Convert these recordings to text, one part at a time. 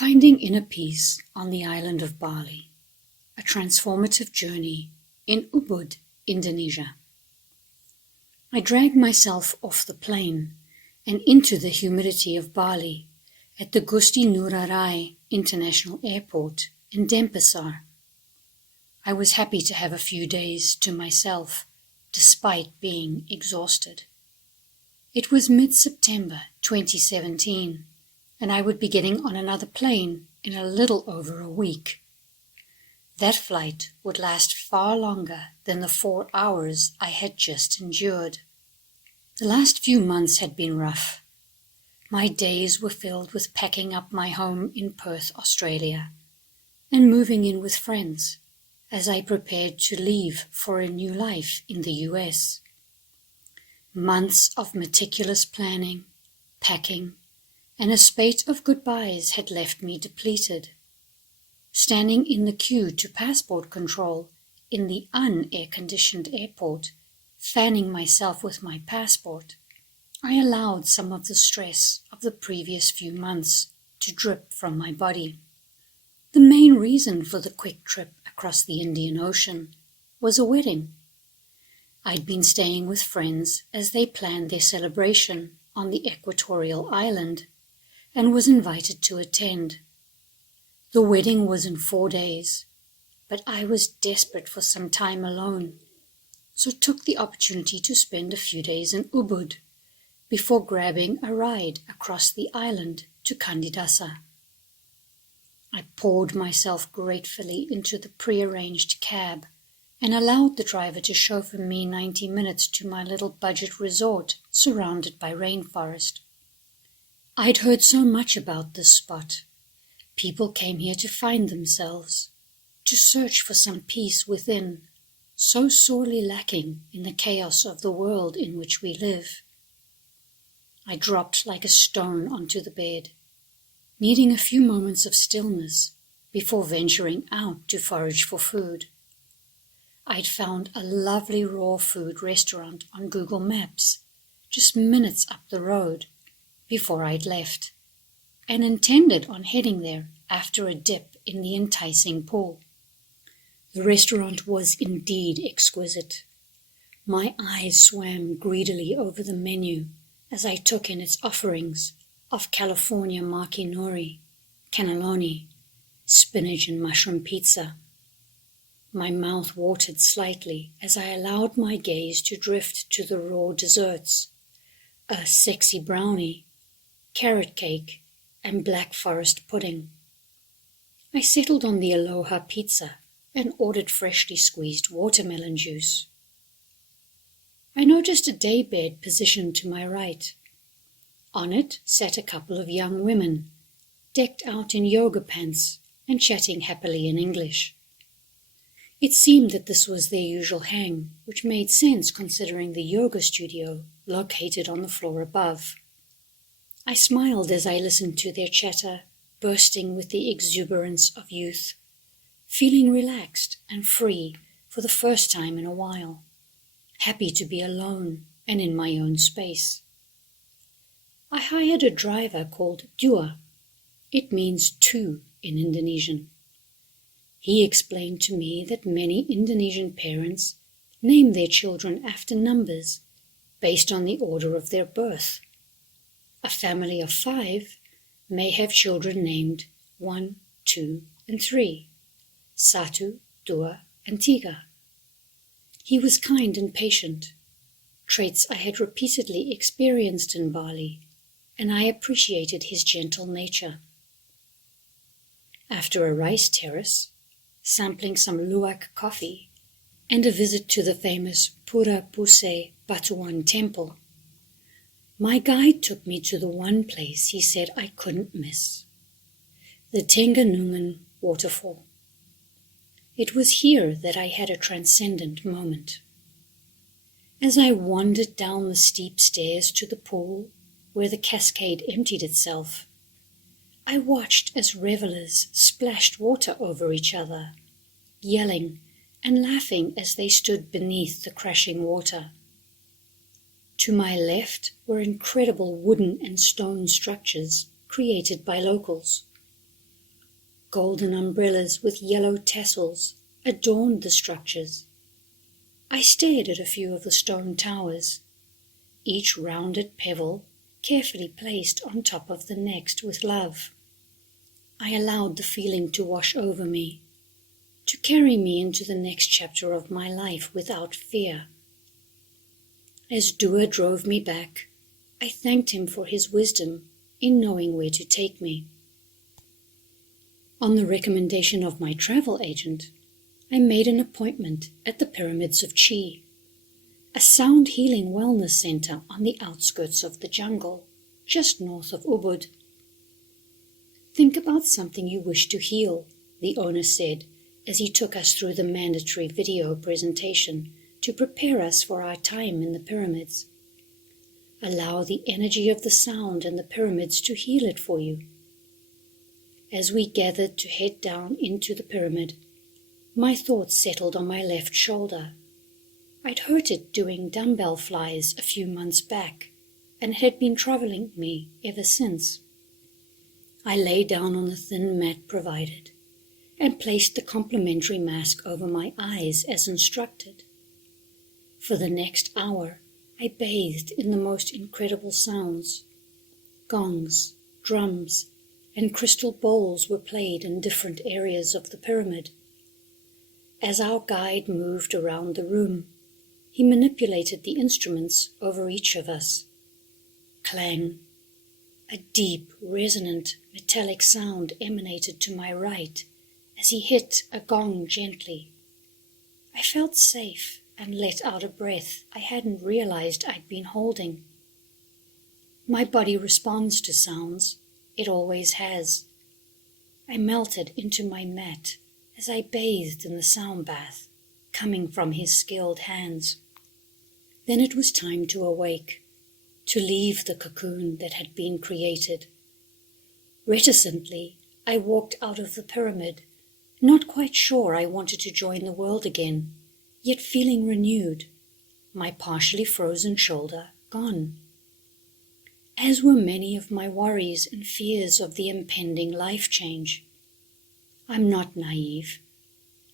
Finding inner peace on the island of Bali, a transformative journey in Ubud, Indonesia. I dragged myself off the plane and into the humidity of Bali at the Gusti Ngurah International Airport in Denpasar. I was happy to have a few days to myself, despite being exhausted. It was mid-September 2017, and I would be getting on another plane in a little over a week. That flight would last far longer than the 4 hours I had just endured. The last few months had been rough. My days were filled with packing up my home in Perth, Australia, and moving in with friends as I prepared to leave for a new life in the US. Months of meticulous planning, packing, and a spate of goodbyes had left me depleted. Standing in the queue to passport control in the un-air-conditioned airport, fanning myself with my passport, I allowed some of the stress of the previous few months to drip from my body. The main reason for the quick trip across the Indian Ocean was a wedding. I'd been staying with friends as they planned their celebration on the equatorial island and was invited to attend. The wedding was in 4 days, but I was desperate for some time alone, so took the opportunity to spend a few days in Ubud before grabbing a ride across the island to Candidasa. I poured myself gratefully into the pre-arranged cab and allowed the driver to chauffeur me 90 minutes to my little budget resort surrounded by rainforest. I'd heard so much about this spot. People came here to find themselves, to search for some peace within, so sorely lacking in the chaos of the world in which we live. I dropped like a stone onto the bed, needing a few moments of stillness before venturing out to forage for food. I'd found a lovely raw food restaurant on Google Maps, just minutes up the road before I'd left, and intended on heading there after a dip in the enticing pool. The restaurant was indeed exquisite. My eyes swam greedily over the menu as I took in its offerings of California maki nori, cannelloni, spinach and mushroom pizza. My mouth watered slightly as I allowed my gaze to drift to the raw desserts, a sexy brownie, carrot cake, and black forest pudding. I settled on the Aloha pizza and ordered freshly squeezed watermelon juice. I noticed a daybed positioned to my right. On it sat a couple of young women, decked out in yoga pants and chatting happily in English. It seemed that this was their usual hang, which made sense considering the yoga studio located on the floor above. I smiled as I listened to their chatter, bursting with the exuberance of youth, feeling relaxed and free for the first time in a while, happy to be alone and in my own space. I hired a driver called Dua. It means two in Indonesian. He explained to me that many Indonesian parents name their children after numbers based on the order of their birth. A family of 5 may have children named 1, 2, and 3, Satu, Dua, and Tiga. He was kind and patient, traits I had repeatedly experienced in Bali, and I appreciated his gentle nature. After a rice terrace, sampling some luwak coffee, and a visit to the famous Pura Puseh Batuan temple, my guide took me to the one place he said I couldn't miss, the Tenganungan waterfall. It was here that I had a transcendent moment. As I wandered down the steep stairs to the pool where the cascade emptied itself, I watched as revelers splashed water over each other, yelling and laughing as they stood beneath the crashing water. To my left were incredible wooden and stone structures created by locals. Golden umbrellas with yellow tassels adorned the structures. I stared at a few of the stone towers, each rounded pebble carefully placed on top of the next with love. I allowed the feeling to wash over me, to carry me into the next chapter of my life without fear. As Dua drove me back, I thanked him for his wisdom in knowing where to take me. On the recommendation of my travel agent, I made an appointment at the Pyramids of Chi, a sound healing wellness center on the outskirts of the jungle, just north of Ubud. Think about something you wish to heal, the owner said as he took us through the mandatory video presentation to prepare us for our time in the pyramids. Allow the energy of the sound and the pyramids to heal it for you. As we gathered to head down into the pyramid, my thoughts settled on my left shoulder. I'd hurt it doing dumbbell flies a few months back, and it had been troubling me ever since. I lay down on the thin mat provided, and placed the complimentary mask over my eyes as instructed. For the next hour, I bathed in the most incredible sounds. Gongs, drums, and crystal bowls were played in different areas of the pyramid. As our guide moved around the room, he manipulated the instruments over each of us. Clang. A deep, resonant, metallic sound emanated to my right as he hit a gong gently. I felt safe and let out a breath I hadn't realized I'd been holding. My body responds to sounds. It always has. I melted into my mat as I bathed in the sound bath, coming from his skilled hands. Then it was time to awake, to leave the cocoon that had been created. Reticently, I walked out of the pyramid, not quite sure I wanted to join the world again, yet feeling renewed, my partially frozen shoulder gone. As were many of my worries and fears of the impending life change. I'm not naive.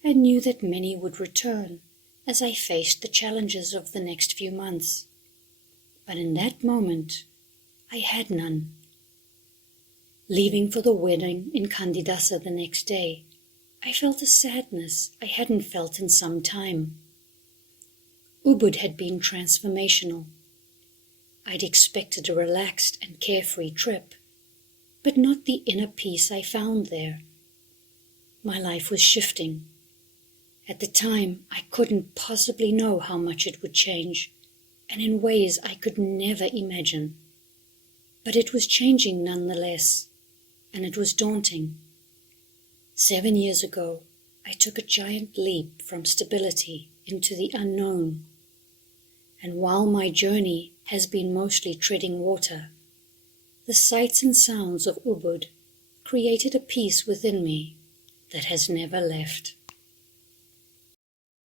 I knew that many would return as I faced the challenges of the next few months. But in that moment, I had none. Leaving for the wedding in Candidasa the next day, I felt a sadness I hadn't felt in some time. Ubud had been transformational. I'd expected a relaxed and carefree trip, but not the inner peace I found there. My life was shifting. At the time, I couldn't possibly know how much it would change, and in ways I could never imagine. But it was changing nonetheless, and it was daunting. 7 years ago, I took a giant leap from stability into the unknown. And while my journey has been mostly treading water, the sights and sounds of Ubud created a peace within me that has never left.